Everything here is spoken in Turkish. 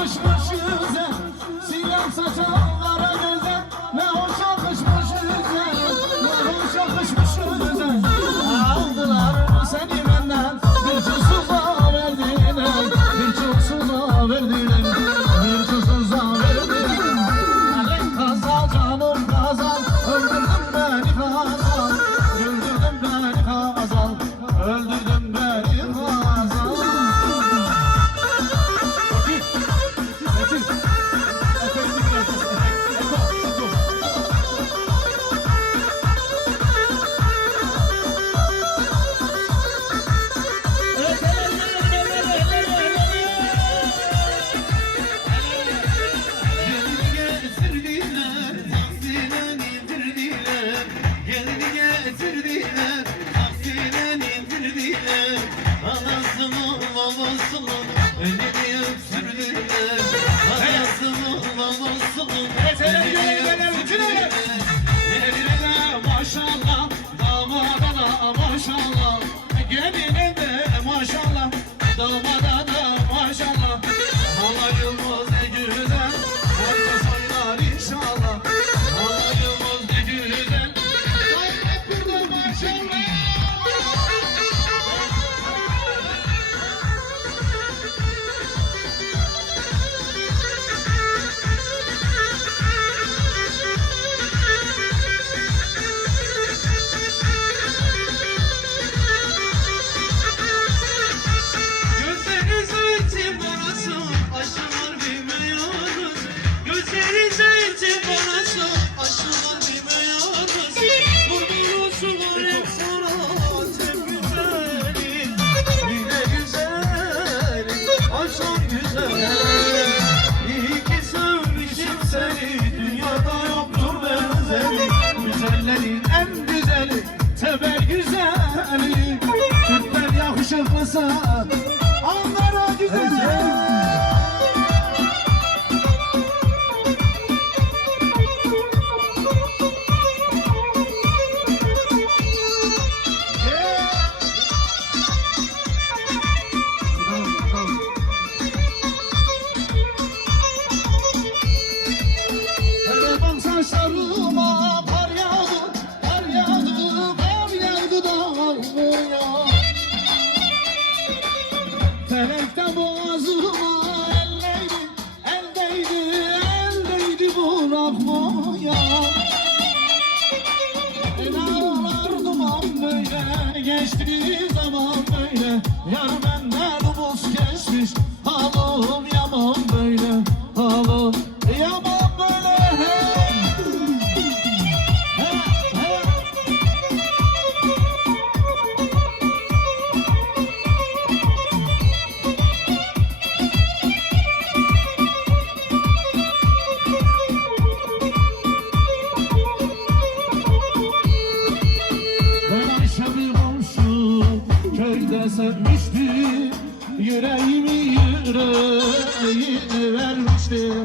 yakışmış yüze, siyah saça kara göze, ne hoş yakışmış yüze, ne hoş yakışmış yüze. Aldılar seni benden, bir çulsuza verdiler, bir çulsuza verdiler, bir çulsuza verdiler. Alek kazal canım kazal, öldürdün beni kazal, güldürdün beni kazal, öldürdün beni kazal. Elini öpsürdüler, anasının babasının elini öpsürdüler. Geline maşallah, damadana maşallah, geline de maşallah, damada da maşallah. Halayımız ne güzel, herkes oynar inşallah. Halayımız ne güzel, hep bir de maşallah. Güzellerin en güzeli, teber güzeli, Türkler yakışıklısı, Ankara güzeli. Saçlarıma kar yağdı, kar yağdı, kar yağdı dağılmıyor. Felekte boğazıma elleydi, eldeydi, eldeydi bırakmıyor. Dağlar duman böyle, geçtiği zaman böyle, yar benden buz geçmiş, halım yaman böyle, halım yaman böyle. Köyde sevmiştim, yüreğimi yüreğine vermiştim.